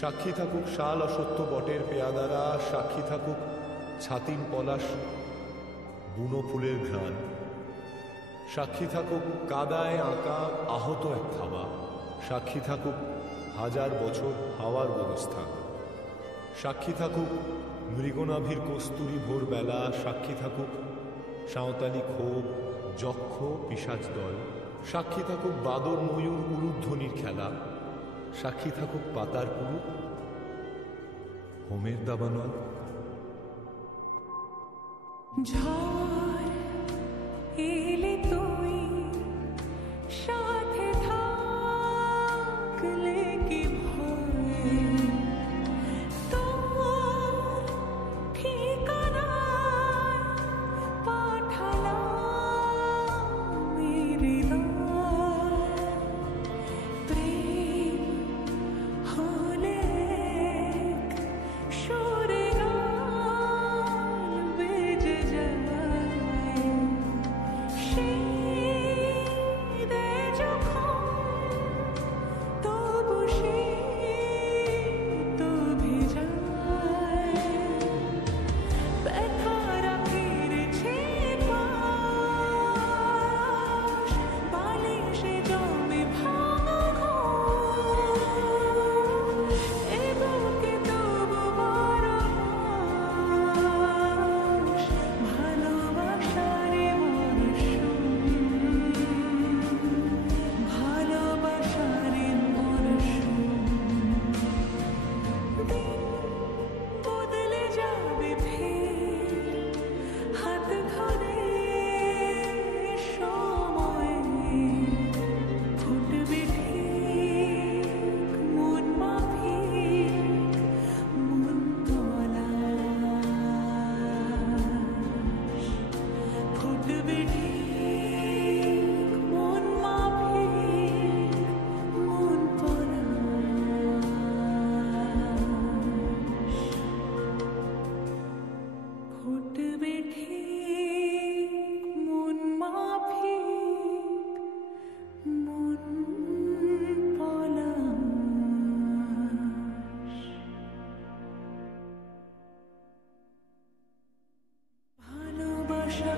সাক্ষী থাকুক শাল অসত্য বটের পেয়াদারা, সাক্ষী থাকুক ছাতিম পলাশ বুনো ফুলের ঘ্রাণ, সাক্ষী থাকুক কাদায় আঁকা আহত এক থাবা, সাক্ষী থাকুক হাজার বছর হাওয়ার গোরস্থান, সাক্ষী থাকুক মৃগনাভির কস্তুরী ভোরবেলা, সাক্ষী থাকুক সাঁওতালি ক্ষোভ যক্ষ পিশাচ দল, সাক্ষী থাকুক বাদর ময়ূর উলুধ্বনির খেলা, সাক্ষী থাকুক পাতার পুরুষ হোমের দাবানল। ঝড় এলে তুই সাথে থাকলে কি ভয়, তোর ঠিকানায় পাঠালাম হৃদয়, প্রেম হলে সুরে গান বেজে যায়, শীতে যখন তবু শীত ভিজায়, ব্যথারা ফিরেছে পাশ, বালিশে জমে ভাঙা ঘুম, এ বুকে তবু পরশ, ভালোবাসারে মরশুম, ভালোবাসারে মরশুম। দিন বদলে যাবে ফের, হাত ধরে সময় ফুটবে ঠিক মন মাফিক মন তলাশ, ফুটবে ঠিক মন মাফিক মন পলাশ, ফুটবে ঠিক মন মাফিক মন পলাশ। ভালোবাসা